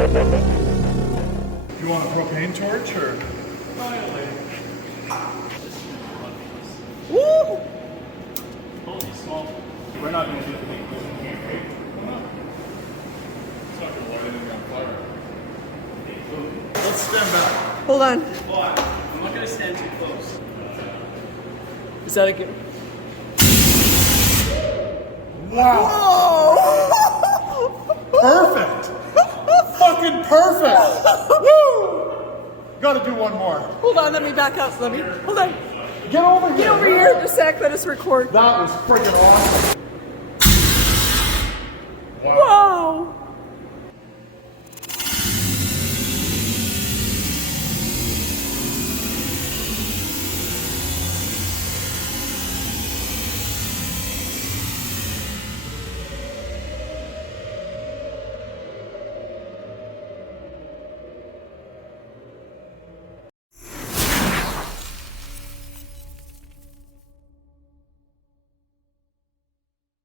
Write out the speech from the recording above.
You want a propane torch or? Woo! Holy small. We're not going to do the big vision here, right? Come on. It's not going to light anything on fire. Let's stand back. Hold on. But I'm not going to stand too close. Is that a good? Wow. Oh! Perfect. Fucking perfect. Woo! Gotta do one more. Hold on, let me back up. Hold on. Get over here. Get over here. Just a sec. Let us record. That was freaking awesome.